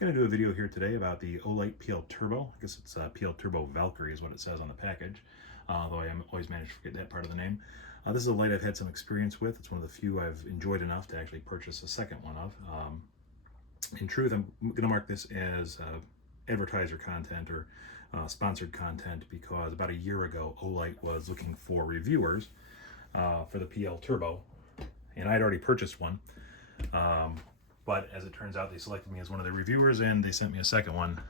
Going to do a video here today about the Olight PL Turbo. I guess it's PL Turbo Valkyrie is what it says on the package, though I always manage to forget that part of the name. This is a light I've had some experience with. It's one of the few I've enjoyed enough to actually purchase a second one of. In truth, I'm going to mark this as advertiser content or sponsored content because about a year ago, Olight was looking for reviewers for the PL Turbo, and I'd already purchased one. But as it turns out, they selected me as one of the reviewers and they sent me a second one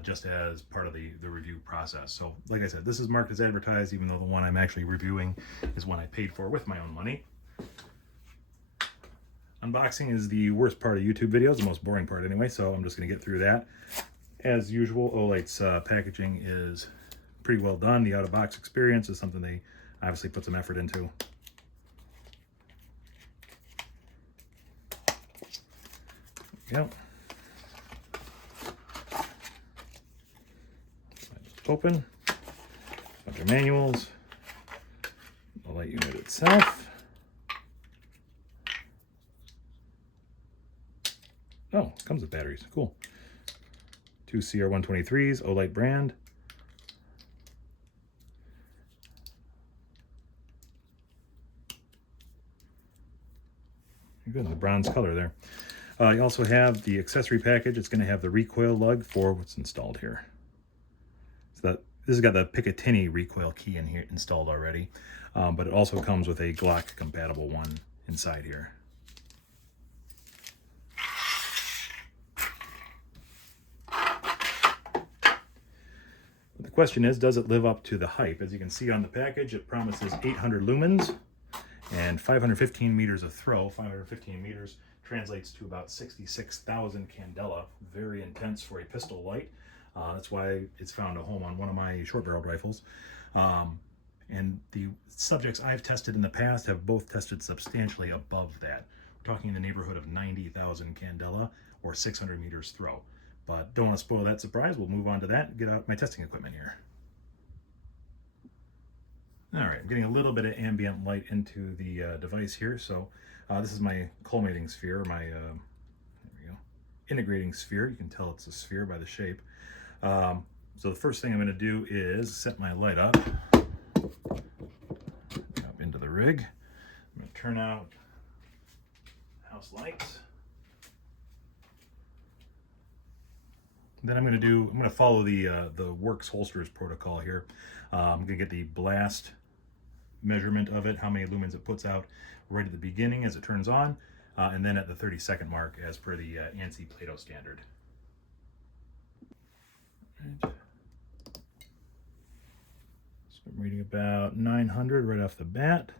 just as part of the review process. So like I said, this is marked as advertised, even though the one I'm actually reviewing is one I paid for with my own money. Unboxing is the worst part of YouTube videos, the most boring part anyway, so I'm just going to get through that. As usual, Olight's packaging is pretty well done. The out-of-box experience is something they obviously put some effort into. Yep. Open. Bunch of manuals. The light unit itself. Oh, it comes with batteries. Cool. 2 CR123s, Olight brand. Good, the bronze color there. You also have the accessory package. It's going to have the recoil lug for what's installed here. So this has got the Picatinny recoil key in here installed already, but it also comes with a Glock compatible one inside here. The question is, does it live up to the hype? As you can see on the package, it promises 800 lumens and 515 meters of throw. 515 meters translates to about 66,000 candela. Very intense for a pistol light. That's why it's found a home on one of my short-barreled rifles. And the subjects I've tested in the past have both tested substantially above that. We're talking in the neighborhood of 90,000 candela or 600 meters throw. But don't want to spoil that surprise. We'll move on to that and get out my testing equipment here. All right, I'm getting a little bit of ambient light into the device here. So this is my culminating sphere, my there we go, integrating sphere. You can tell it's a sphere by the shape. So the first thing I'm going to do is set my light up into the rig. I'm going to turn out house lights. Then I'm going to follow the Works holsters protocol here. I'm going to get the blast measurement of it, how many lumens it puts out right at the beginning as it turns on, and then at the 30-second mark as per the ANSI Plato standard. Right. So I'm reading about 900 right off the bat.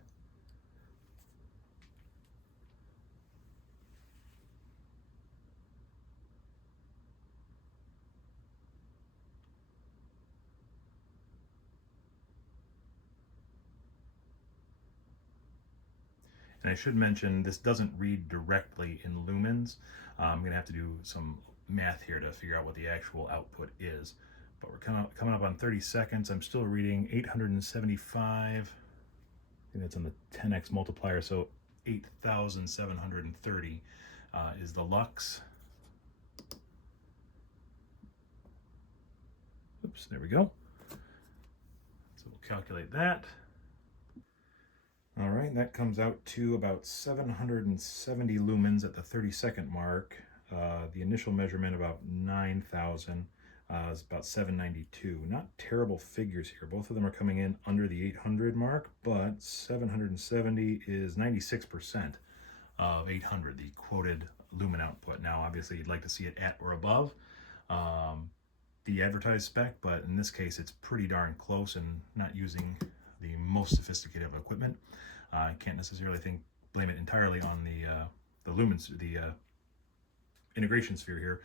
And I should mention, this doesn't read directly in lumens. I'm going to have to do some math here to figure out what the actual output is. But we're coming up on 30 seconds. I'm still reading 875. I think that's on the 10x multiplier, so 8,730 is the lux. Oops, there we go. So we'll calculate that. All right, that comes out to about 770 lumens at the 30-second mark. The initial measurement about 9,000 is about 792. Not terrible figures here. Both of them are coming in under the 800 mark, but 770 is 96% of 800, the quoted lumen output. Now, obviously, you'd like to see it at or above the advertised spec, but in this case, it's pretty darn close and not using the most sophisticated of equipment. I can't necessarily blame it entirely on the lumens, the integration sphere here.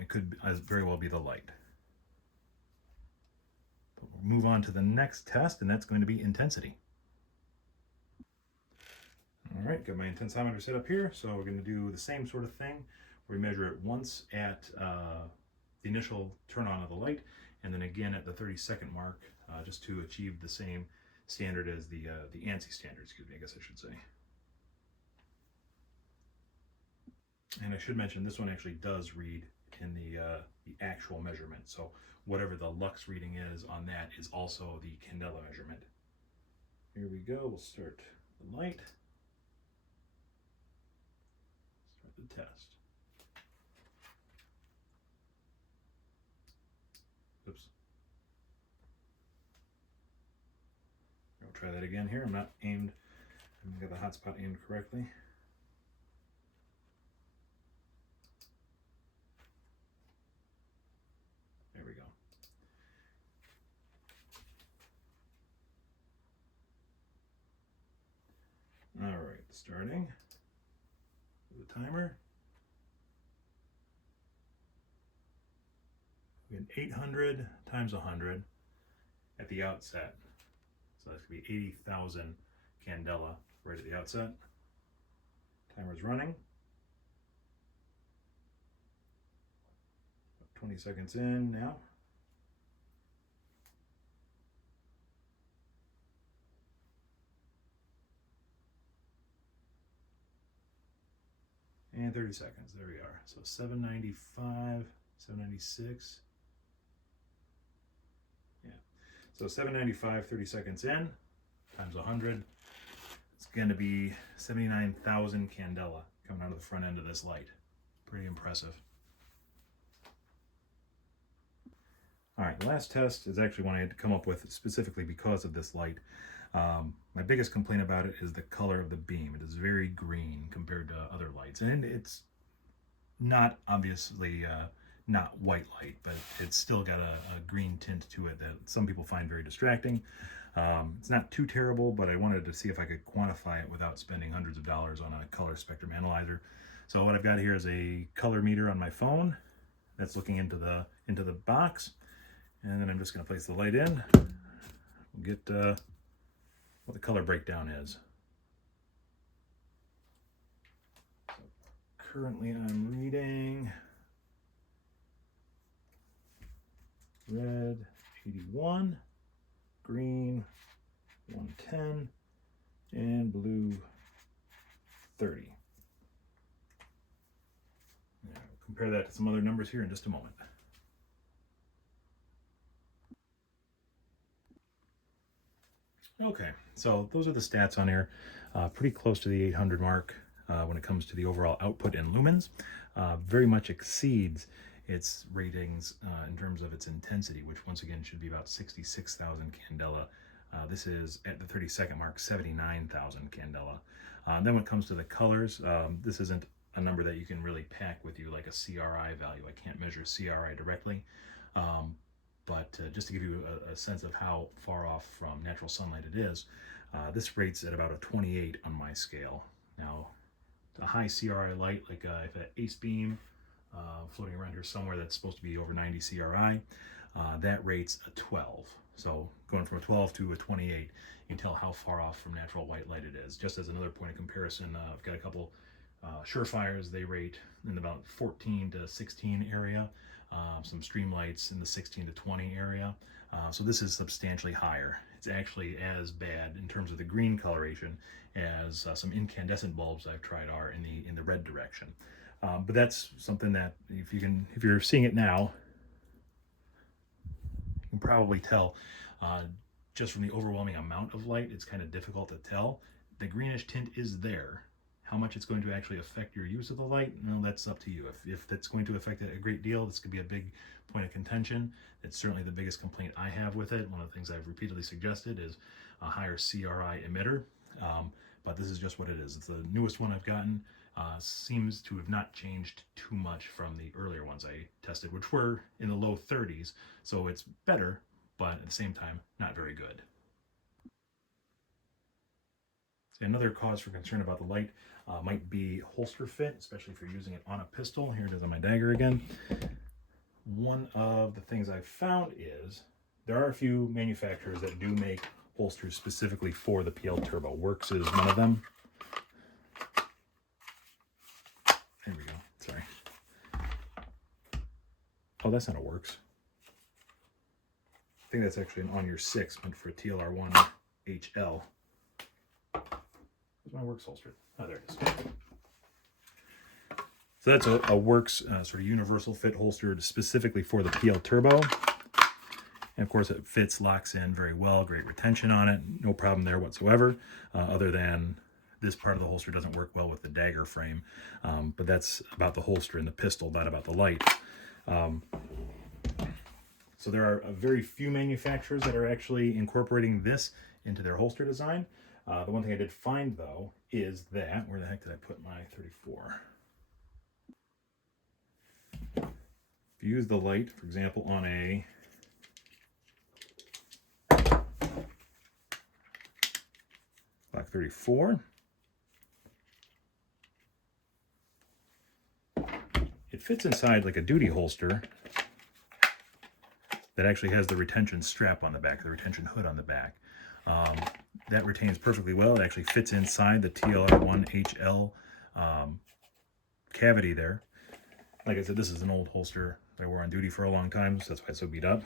It could very well be the light. But we'll move on to the next test, and that's going to be intensity. All right, got my intensometer set up here, so we're going to do the same sort of thing. We measure it once at the initial turn on of the light, and then again at the 30-second mark, just to achieve the same standard as the ANSI standard, excuse me, I guess I should say. And I should mention this one actually does read in the actual measurement. So whatever the lux reading is on that is also the candela measurement. Here we go. We'll start the light. Start the test. Oops. I'll try that again here. I'm not aimed. I haven't got the hotspot aimed correctly. There we go. All right, starting with the timer. We had 800 times 100 at the outset. So that's going to be 80,000 candela right at the outset. Timer's running. 20 seconds in now. And 30 seconds. There we are. So 795, 796. Yeah. So 795, 30 seconds in, times 100. It's going to be 79,000 candela coming out of the front end of this light. Pretty impressive. All right, the last test is actually one I had to come up with specifically because of this light. My biggest complaint about it is the color of the beam. It is very green compared to other lights, and it's not obviously not white light, but it's still got a green tint to it that some people find very distracting. It's not too terrible, but I wanted to see if I could quantify it without spending hundreds of dollars on a color spectrum analyzer. So what I've got here is a color meter on my phone that's looking into the box, and then I'm just going to place the light in. We'll get what the color breakdown is. So currently I'm reading red 81, green 110, and blue 30. Now, we'll compare that to some other numbers here in just a moment. Okay, so those are the stats on here. Pretty close to the 800 mark when it comes to the overall output in lumens. Very much exceeds its ratings in terms of its intensity, which once again should be about 66,000 candela. This is at the 30-second mark, 79,000 candela. Then when it comes to the colors, this isn't a number that you can really pack with you like a CRI value. I can't measure CRI directly. But just to give you a sense of how far off from natural sunlight it is, this rates at about a 28 on my scale. Now, a high CRI light, like if an ACE beam floating around here somewhere that's supposed to be over 90 CRI, that rates a 12. So going from a 12 to a 28, you can tell how far off from natural white light it is. Just as another point of comparison, I've got a couple Surefires. They rate in about 14 to 16 area. Some stream lights in the 16 to 20 area. So this is substantially higher. It's actually as bad in terms of the green coloration as some incandescent bulbs I've tried are in the red direction. But that's something that if you're seeing it now, you can probably tell just from the overwhelming amount of light. It's kind of difficult to tell. The greenish tint is there. How much it's going to actually affect your use of the light, well, that's up to you. If that's going to affect it a great deal, this could be a big point of contention. It's certainly the biggest complaint I have with it. One of the things I've repeatedly suggested is a higher CRI emitter, but this is just what it is. It's the newest one I've gotten. Seems to have not changed too much from the earlier ones I tested, which were in the low 30s, so it's better, but at the same time, not very good. Another cause for concern about the light might be holster fit, especially if you're using it on a pistol. Here it is on my dagger again. One of the things I've found is there are a few manufacturers that do make holsters specifically for the PL Turbo. Works is one of them. There we go. Sorry. Oh, that's not a Works. I think that's actually an On Your 6 meant for a TLR1 HL. Where's my Works holster? Oh, there it is. So that's a Works sort of universal fit holster specifically for the PL Turbo. And of course it fits, locks in very well, great retention on it, no problem there whatsoever, other than this part of the holster doesn't work well with the dagger frame. But that's about the holster and the pistol, not about the light. So there are very few manufacturers that are actually incorporating this into their holster design. The one thing I did find though is that, where the heck did I put my 34? If you use the light, for example, on a Glock 34, it fits inside like a duty holster that actually has the retention strap on the back, the retention hood on the back. That retains perfectly well. It actually fits inside the TLR1HL cavity there. Like I said, this is an old holster that I wore on duty for a long time, so that's why it's so beat up.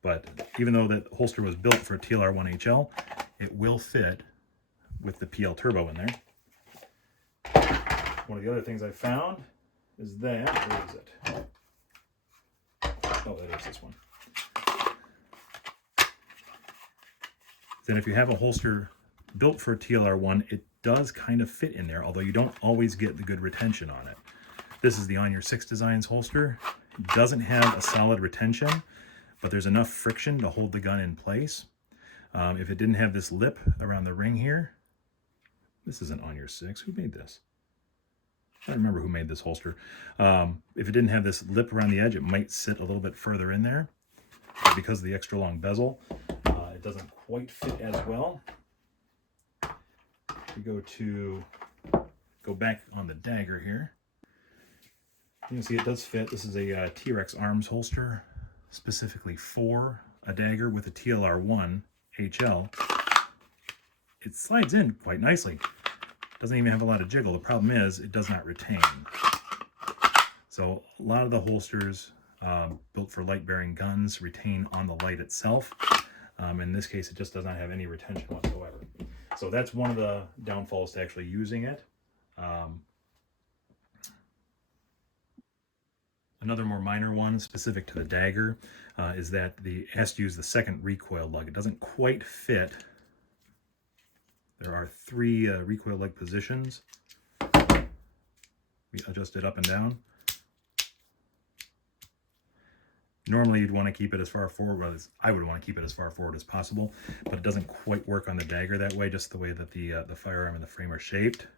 But even though that holster was built for TLR1HL, it will fit with the PL Turbo in there. One of the other things I found is that, where is it? Oh, that is this one. Then if you have a holster built for TLR1, it does kind of fit in there, although you don't always get the good retention on it. This is the On Your 6 Designs holster. It doesn't have a solid retention, but there's enough friction to hold the gun in place. If it didn't have this lip around the ring here, this isn't On Your 6. Who made this? I don't remember who made this holster. If it didn't have this lip around the edge, it might sit a little bit further in there. But because of the extra long bezel, it doesn't quite fit as well. We go back on the dagger here. You can see it does fit. This is a T-Rex Arms holster, specifically for a dagger with a TLR1 HL. It slides in quite nicely. Doesn't even have a lot of jiggle. The problem is it does not retain. So a lot of the holsters built for light-bearing guns retain on the light itself. In this case, it just does not have any retention whatsoever. So that's one of the downfalls to actually using it. Another more minor one specific to the dagger is that it has to use the second recoil lug. It doesn't quite fit. There are 3 recoil lug positions. We adjust it up and down. Normally you'd want to keep it as far forward, well, I would want to keep it as far forward as possible, but it doesn't quite work on the dagger that way, just the way that the firearm and the frame are shaped.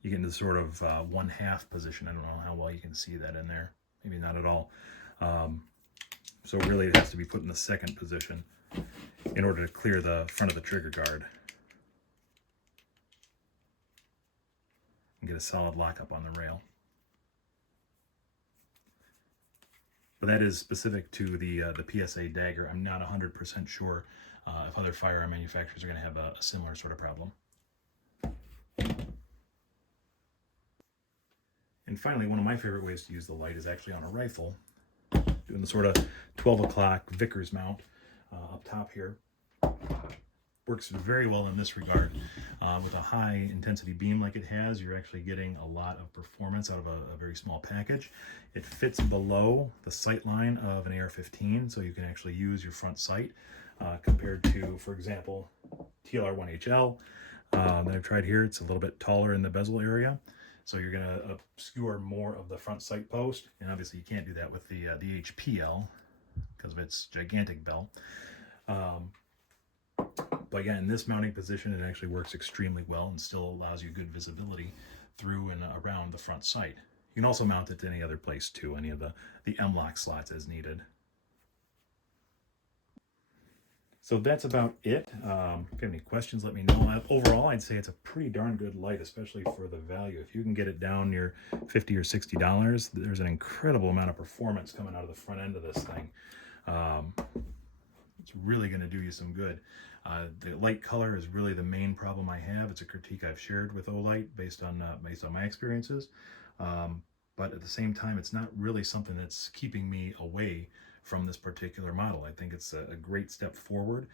You get into sort of 1/2 position. I don't know how well you can see that in there. Maybe not at all. So really it has to be put in the second position in order to clear the front of the trigger guard and get a solid lockup on the rail. But that is specific to the PSA dagger. I'm not 100% sure if other firearm manufacturers are going to have a similar sort of problem. And finally, one of my favorite ways to use the light is actually on a rifle, doing the sort of 12 o'clock Vickers mount up top here. Works very well in this regard. With a high intensity beam like it has, you're actually getting a lot of performance out of a very small package. It fits below the sight line of an AR-15, so you can actually use your front sight compared to, for example, TLR1HL that I've tried here. It's a little bit taller in the bezel area, so you're going to obscure more of the front sight post, and obviously you can't do that with the HPL because of its gigantic bell. But again, in this mounting position, it actually works extremely well and still allows you good visibility through and around the front sight. You can also mount it to any other place too, any of the M-lock slots as needed. So that's about it. If you have any questions, let me know. Overall, I'd say it's a pretty darn good light, especially for the value. If you can get it down near $50 or $60, there's an incredible amount of performance coming out of the front end of this thing. It's really going to do you some good. The light color is really the main problem I have. It's a critique I've shared with Olight based on my experiences. But at the same time, it's not really something that's keeping me away from this particular model. I think it's a great step forward,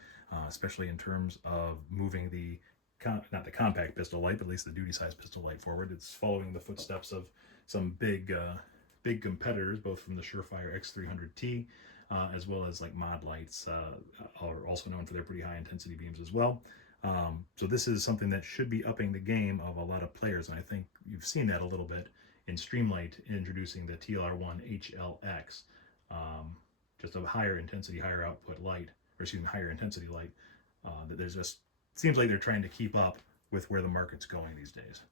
especially in terms of moving the not the compact pistol light, but at least the duty size pistol light forward. It's following the footsteps of some big competitors, both from the Surefire X300T, as well as like Mod Lights, are also known for their pretty high intensity beams as well. So this is something that should be upping the game of a lot of players, and I think you've seen that a little bit in Streamlight introducing the TLR1 HLX, just a higher intensity, higher output light, or excuse me, higher intensity light. That there's just seems like they're trying to keep up with where the market's going these days.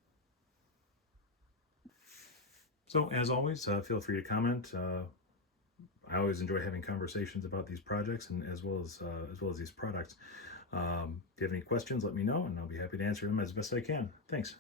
So as always, feel free to comment. I always enjoy having conversations about these projects and as well as these products. If you have any questions, let me know, and I'll be happy to answer them as best I can. Thanks.